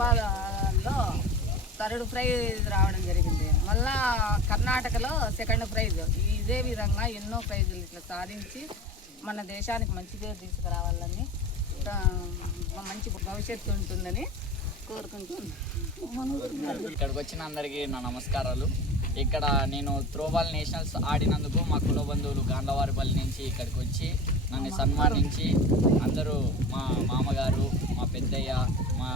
త్రోబాల్లో third prize రావడం జరిగింది. మళ్ళా కర్ణాటకలో సెకండ్ ప్రైజ్. ఇదే విధంగా ఎన్నో ప్రైజులు ఇట్లా సాధించి మన దేశానికి మంచి పేరు తీసుకురావాలని, మంచి భవిష్యత్తు ఉంటుందని కోరుకుంటున్నాను. ఇక్కడికి వచ్చిన అందరికీ నా నమస్కారాలు. ఇక్కడ నేను త్రోబాల్ నేషనల్స్ ఆడినందుకు మా కుల బంధువులు గాండ్లవారిపల్లి నుంచి ఇక్కడికి వచ్చి నన్ను సన్మానించి అందరూ మా మామగారు, మా పెద్దయ్య, మా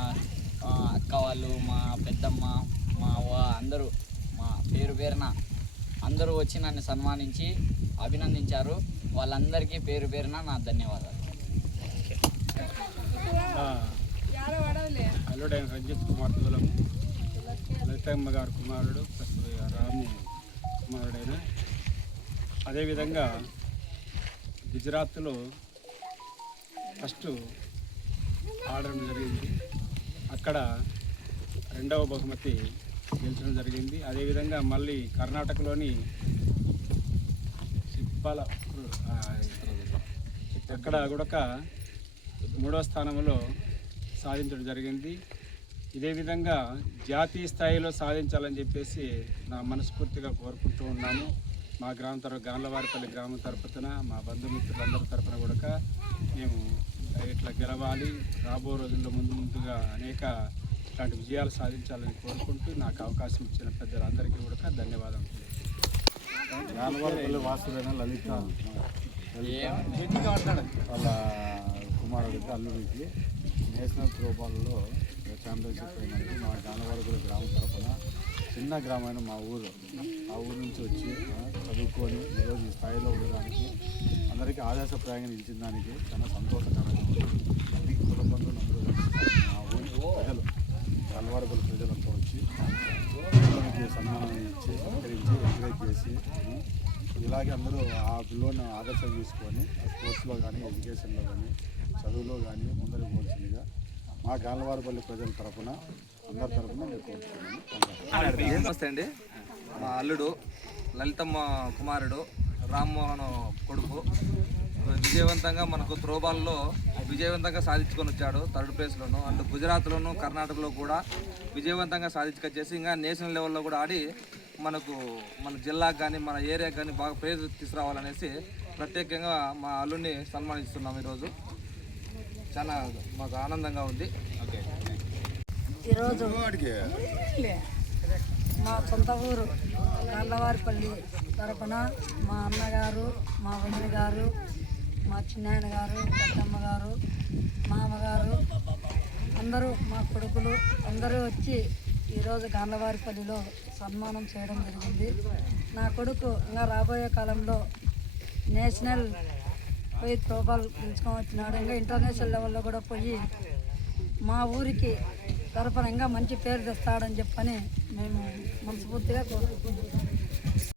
అక్క వాళ్ళు, మా పెద్దమ్మ, మా అవ్వ అందరూ మా పేరు పేరున అందరూ వచ్చి నన్ను సన్మానించి అభినందించారు. వాళ్ళందరికీ పేరు పేరున నా ధన్యవాదాలు. అల్లుడైన రంజిత్ కుమార్ దూలము, లలితమ్మ గారు కుమారుడు, రాము కుమారుడైన. అదేవిధంగా గుజరాత్లో ఫస్ట్ ఆడడం జరిగింది. అక్కడ రెండవ బహుమతి గెలిచడం జరిగింది. అదేవిధంగా మళ్ళీ కర్ణాటకలోని సిప్పాల అక్కడ కూడా మూడవ స్థానంలో సాధించడం జరిగింది. ఇదే విధంగా జాతీయ స్థాయిలో సాధించాలని చెప్పేసి నా మనస్ఫూర్తిగా కోరుకుంటూ ఉన్నాను. మా గ్రామం గాండ్లవారిపల్లి గ్రామం తరపున, మా బంధుమిత్రులందరి తరపున కూడా మేము ఇట్లా గెలవాలి, రాబో రోజుల్లో ముందుగా అనేక ఇట్లాంటి విజయాలు సాధించాలని కోరుకుంటూ నాకు అవకాశం ఇచ్చిన పెద్దలందరికీ కూడా ధన్యవాదాలు. గాండ్లవారిపల్లి వాసులైన లలిత వాళ్ళ కుమారుడికి అల్లుడికి నేషనల్ త్రోబాల్లో ఛాంపియన్షిప్ అయినందుకు మా గాండ్లవారిపల్లి గ్రామం తరఫున చిన్న గ్రామమైన మా ఊరు, ఆ ఊరు నుంచి వచ్చి చదువుకొని ఈరోజు ఈ స్థాయిలో ఉండడానికి అందరికీ ఆదర్శప్రాయంగా నిలిచిన దానికి చాలా సంతోషకరంగా ఉంది. అది కుల బంధువులు అందరూ మా ఊరి ప్రజలు, గాండ్లవారిపల్లి ప్రజలంతా వచ్చి సన్మానం ఇచ్చి సత్కరించి ఎంకరేజ్ చేసి ఇలాగే అందరూ ఆ పిల్లోని ఆదర్శం తీసుకొని స్పోర్ట్స్లో కానీ, ఎడ్యుకేషన్లో కానీ, చదువులో కానీ ముందరికి పోల్సిందిగా మా గాండ్లవారిపల్లి ప్రజల తరఫున అందరి తరఫున నేను కోరుతున్నాను. నమస్తే అండి. మా అల్లుడు లలితమ్మ కుమారుడు రామ్మోహన్ కొడుకు విజయవంతంగా మనకు త్రోబాల్లో విజయవంతంగా సాధించుకొని వచ్చాడు. థర్డ్ ప్లేస్లోను. అండ్ గుజరాత్లోను, కర్ణాటకలో కూడా విజయవంతంగా సాధించుకొచ్చేసి ఇంకా నేషనల్ లెవెల్లో కూడా ఆడి మనకు మన జిల్లాకు కానీ మన ఏరియాకి కానీ బాగా ప్రైజ్ తీసుకురావాలనేసి ప్రత్యేకంగా మా అల్లుడిని సన్మానిస్తున్నాం. ఈరోజు చాలా మాకు ఆనందంగా ఉంది. ఈరోజు మా సొంత ఊరు గాండ్లవారిపల్లి తరపున మా అన్నగారు, మా వదిన గారు, మా చిన్నాయన గారు, పెద్దమ్మ గారు, మామగారు అందరూ, మా కొడుకులు అందరూ వచ్చి ఈరోజు గాండ్లవారిపల్లిలో సన్మానం చేయడం జరిగింది. నా కొడుకు ఇంకా రాబోయే కాలంలో నేషనల్ పోయి త్రోబాల్ గెలుచుకొని వచ్చినాడు. ఇంకా ఇంటర్నేషనల్ లెవెల్లో కూడా పోయి మా ఊరికి తరపున ఇంకా మంచి పేరు తెస్తాడని చెప్పని మేము మనస్ఫూర్తిగా కోరుకుంటున్నాం.